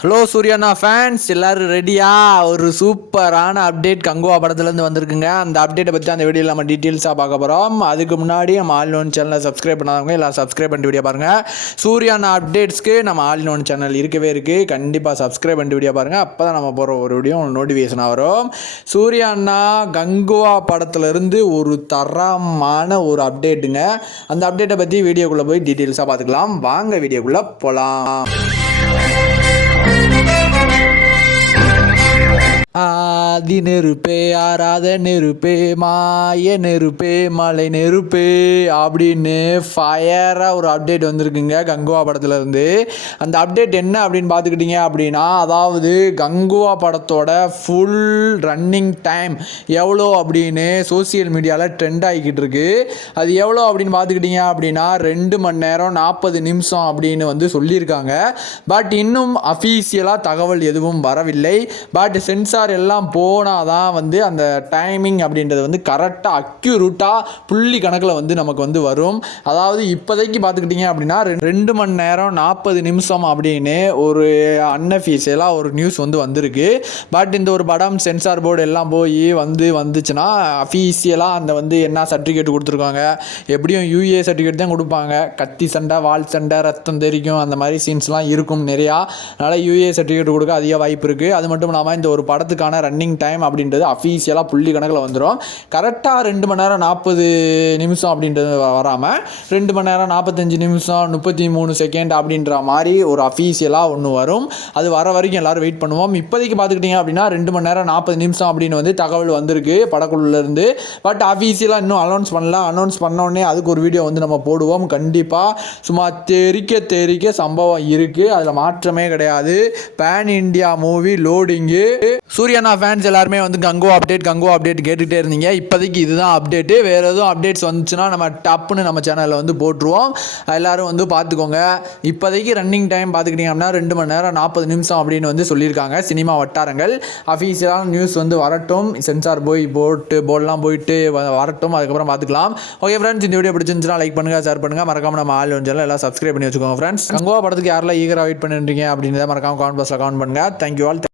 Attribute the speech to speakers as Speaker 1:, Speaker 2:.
Speaker 1: Hello சூர்யாண்ணா fans எல்லாரும் ரெடியா ஒரு சூப்பரான அப்டேட் கங்குவா படத்துலேருந்து வந்திருக்குங்க. அந்த அப்டேட்டை பற்றி அந்த வீடியோவில் நம்ம டீட்டெயில்ஸாக பார்க்க போகிறோம் அதுக்கு முன்னாடி நம்ம ஆல் ஒன் சேனலை சப்ஸ்கிரைப் பண்ணாதவங்க எல்லாம் சப்ஸ்கிரைப் பண்ணிட்டு வீடியோ பாருங்கள் சூர்யாண்ணா அப்டேட்ஸ்க்கு நம்ம ஆல் ஒன் சேனல் இருக்கவே இருக்குது கண்டிப்பாக சப்ஸ்கிரைப் பண்ணிட்டு வீடியோ பாருங்கள் அப்போ தான் நம்ம போகிற ஒரு வீடியோ நோட்டிஃபிகேஷனாக வரும். சூர்யாண்ணா கங்குவா படத்துலேருந்து ஒரு தரமான ஒரு அப்டேட்டுங்க அந்த அப்டேட்டை பற்றி வீடியோக்குள்ளே போய் டீட்டெயில்ஸாக பார்த்துக்கலாம். வாங்க வீடியோக்குள்ளே போகலாம் Uh, ஆதி நெருப்பே ஆறாத நெருப்பே மாய நெருப்பே மலை நெருப்பே அப்படின்னு ஃபயராக ஒரு அப்டேட் வந்திருக்குங்க கங்குவா படத்துலேருந்து அந்த அப்டேட் என்ன அப்படின்னு பார்த்துக்கிட்டிங்க அப்படின்னா அதாவது கங்குவா படத்தோட ஃபுல் ரன்னிங் டைம் எவ்வளோ அப்படின்னு சோசியல் மீடியாவில் ட்ரெண்ட் ஆகிக்கிட்டு இருக்கு. அது எவ்வளோ அப்படின்னு பார்த்துக்கிட்டிங்க அப்படின்னா ரெண்டு மணி நேரம் நாற்பது நிமிஷம் அப்படின்னு வந்து சொல்லியிருக்காங்க. பட் இன்னும் அஃபீஷியலாக தகவல் எதுவும் வரவில்லை. பட் சென்சார் எல்லாம் போ போனால் தான் வந்து அந்த டைமிங் அப்படின்றது வந்து கரெக்டாக அக்யூரூட்டாக புள்ளி கணக்கில் வந்து நமக்கு வந்து வரும். அதாவது இப்போதைக்கு பார்த்துக்கிட்டிங்க அப்படின்னா ரெ- ரெண்டு மணி நேரம் நாற்பது நிமிஷம் அப்படின்னு ஒரு அன்அஃபீஷியலாக ஒரு நியூஸ் வந்து வந்திருக்கு. பட் இந்த ஒரு படம் சென்சார் போர்டு எல்லாம் போய் வந்து வந்துச்சுன்னா அஃபீஷியலாக அந்த வந்து என்ன சர்டிஃபிகேட் கொடுத்துருக்காங்க? எப்படியும் யூஏ சர்டிஃபிகேட் தான் கொடுப்பாங்க. கத்தி சண்டை வால் சண்டை ரத்தம் தெரிக்கும் அந்த மாதிரி சீன்ஸ்லாம் இருக்கும் நிறையா. அதனால் யூஏ சர்டிஃபிகேட் கொடுக்க அதிக வாய்ப்பு இருக்குது அது மட்டும் இல்லாமல் இந்த ஒரு படத்துக்கான ரன்னிங் டைம் அப்படின்றது அஃபீஷியலாக புள்ளி கணக்கில் வந்துடும் கரெக்டாக ரெண்டு மணி நேரம் நாற்பது நிமிஷம் அப்படின்றது வராமல் ரெண்டு மணி நேரம் நாற்பத்தஞ்சு நிமிஷம் முப்பத்தி மூணு செகண்ட் அப்படின்ற மாதிரி ஒரு அஃபீஷியலாக ஒன்று வரும். அது வர வரைக்கும் எல்லாரும் வெயிட் பண்ணுவோம். இப்போதைக்கு பார்த்துக்கிட்டிங்க அப்படின்னா ரெண்டு மணி நேரம் நாற்பது நிமிஷம் அப்படின்னு வந்து தகவல் வந்திருக்கு படக்குழுலேருந்து. பட் அஃபீஷியலாக இன்னும் அனௌன்ஸ் பண்ணல. அனௌன்ஸ் பண்ணோடனே அதுக்கு ஒரு வீடியோ வந்து நம்ம போடுவோம். கண்டிப்பாக சும்மா தெரிக்க தெரிக்க சம்பவம் இருக்குது அதில் மாற்றமே கிடையாது. பேன் இந்தியா மூவி லோடிங்கு சூர்யானா ஃபேன்ஸ் எல்லாருமே வந்து கங்கோ அப்டேட் கங்கோ அப்டேட் கேட்டுகிட்டே இருந்தீங்க. இப்போதைக்கு இதுதான் அப்டேட்டு வேறு எதுவும் அப்டேட்ஸ் வந்துச்சுன்னா நம்ம டப்புன்னு நம்ம சேனலில் வந்து போட்டுருவோம். எல்லாரும் வந்து பார்த்துக்கோங்க. இப்போதைக்கு ரன்னிங் டைம் பார்த்துக்கிட்டிங்க அப்படின்னா ரெண்டு மணி நேரம் நாற்பது நிமிஷம் அப்படின்னு வந்து சொல்லியிருக்காங்க சினிமா வட்டாரங்கள். அஃபீஷியலான நியூஸ் வந்து வரட்டும். சென்சார் போய் போட்டு போர்டெலாம் போயிட்டு வரட்டும். அதுக்கப்புறம் பார்த்துக்கலாம். ஓகே ஃப்ரெண்ட்ஸ் இந்த வீடியோ பிடிச்சிருந்துச்சுன்னா லைக் பண்ணுங்கள் ஷேர் பண்ணுங்கள் மறக்காம நம்ம ஆள் சேனல் எல்லாம் சப்ஸ்கிரைப் பண்ணி வச்சுக்கோங்க ஃப்ரெண்ட்ஸ் கங்கோவா படத்துக்கு யாரெல்லாம் ஈகராக வெயிட் பண்ணிருக்கீங்க அப்படின்னு மறக்காம கமெண்ட் பாக்ஸில் கமெண்ட் பண்ணுங்கள் தேங்க்யூ ஆல்